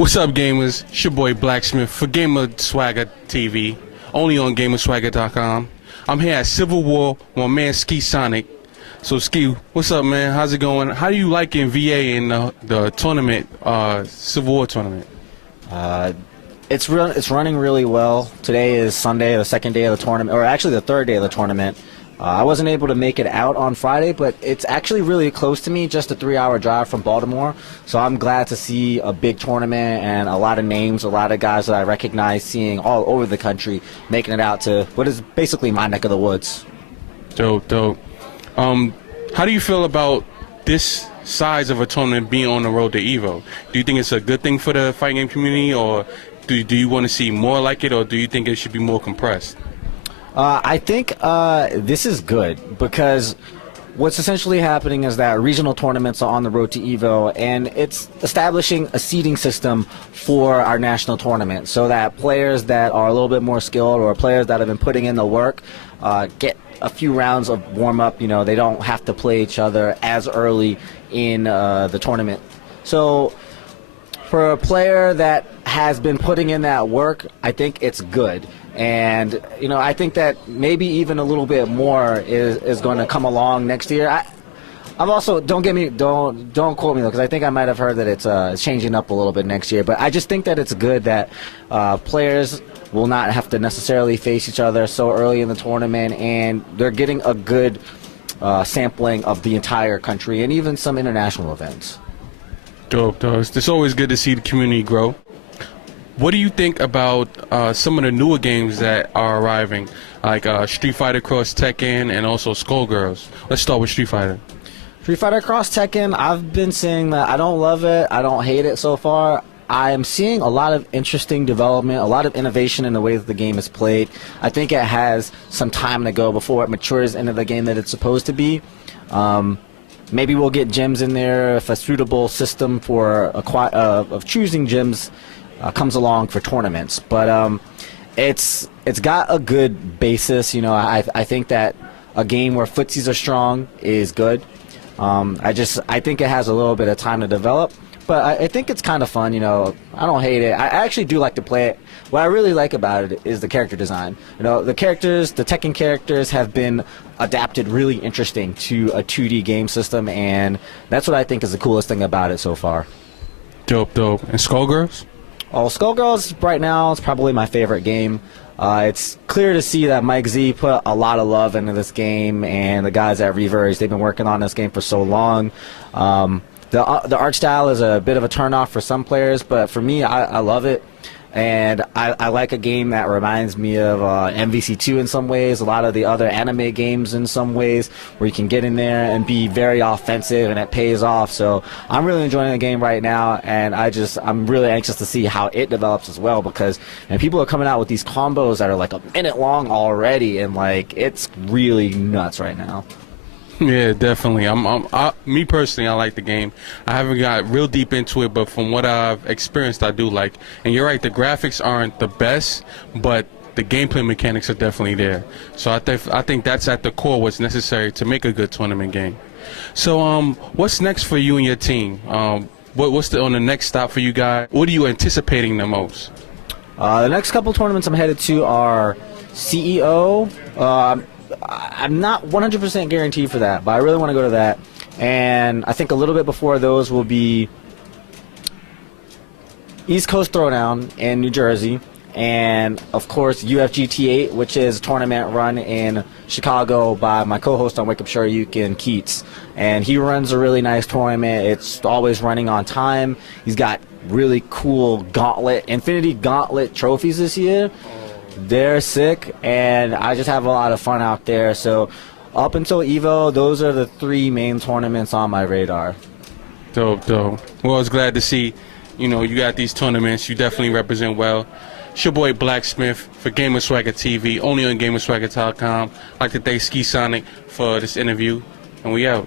What's up, gamers? It's your boy Blacksmith for Gamer Swagger TV, only on GamerSwagger.com. I'm here at Civil War with my man Ski Sonic. So Ski, what's up, man? How's it going? How do you liking VA in the tournament, Civil War tournament? It's running really well. Today is Sunday, the second day of the tournament, or actually the third day of the tournament. I wasn't able to make it out on Friday, but it's actually really close to me, just a 3-hour drive from Baltimore. So I'm glad to see a big tournament and a lot of names, a lot of guys that I recognize seeing all over the country making it out to what is basically my neck of the woods. Dope, dope. How do you feel about this size of a tournament being on the road to EVO? Do you think it's a good thing for the fighting game community, or do you want to see more like it, or do you think it should be more compressed? I think this is good because what's essentially happening is that regional tournaments are on the road to EVO, and it's establishing a seeding system for our national tournament so that players that are a little bit more skilled or players that have been putting in the work get a few rounds of warm-up. You know, they don't have to play each other as early in the tournament. So for a player that has been putting in that work, I think it's good. And, you know, I think that maybe even a little bit more is going to come along next year. I've also, don't quote me though, because I think I might have heard that it's changing up a little bit next year. But I just think that it's good that players will not have to necessarily face each other so early in the tournament, and they're getting a good sampling of the entire country and even some international events. Dope, dope. It's always good to see the community grow. What do you think about some of the newer games that are arriving, like Street Fighter Cross Tekken and also Skullgirls? Let's start with Street Fighter. Street Fighter Cross Tekken, I've been saying that I don't love it, I don't hate it so far. I am seeing a lot of interesting development, a lot of innovation in the way that the game is played. I think it has some time to go before it matures into the game that it's supposed to be. Maybe we'll get gyms in there if a suitable system for of choosing gyms comes along for tournaments. But it's got a good basis. You know, I think that a game where footsies are strong is good. I think it has a little bit of time to develop, but I think it's kind of fun. You know, I don't hate it. I actually do like to play it. What I really like about it is the character design. You know, the characters, the Tekken characters have been adapted really interesting to a 2D game system, and that's what I think is the coolest thing about it so far. Dope, dope. And Skullgirls? Oh, Skullgirls right now is probably my favorite game. It's clear to see that Mike Z put a lot of love into this game, and the guys at Reverse, they've been working on this game for so long. The art style is a bit of a turnoff for some players, but for me, I love it. And I like a game that reminds me of MVC2 in some ways, a lot of the other anime games in some ways, where you can get in there and be very offensive and it pays off. So I'm really enjoying the game right now, and I'm really anxious to see how it develops as well, because people are coming out with these combos that are like a minute long already, and like it's really nuts right now. Yeah, definitely. Me personally, I like the game. I haven't got real deep into it, but from what I've experienced, I do like. And you're right, the graphics aren't the best, but the gameplay mechanics are definitely there. So I think that's at the core what's necessary to make a good tournament game. So what's next for you and your team? What's on the next stop for you guys? What are you anticipating the most? The next couple tournaments I'm headed to are CEO. I'm not 100% guaranteed for that, but I really want to go to that. And I think a little bit before those will be East Coast Throwdown in New Jersey, and of course UFGT8, which is a tournament run in Chicago by my co-host on Wake Up Shoryuken, Keats. And he runs a really nice tournament. It's always running on time. He's got really cool Infinity Gauntlet trophies this year. They're sick, and I just have a lot of fun out there. So up until EVO, those are the 3 main tournaments on my radar. Dope, dope. Well, I was glad to see, you know, you got these tournaments. You definitely represent well. It's your boy Blacksmith for Gamer Swagger TV, only on GamerSwagger.com. I'd like to thank Ski Sonic for this interview, and we out.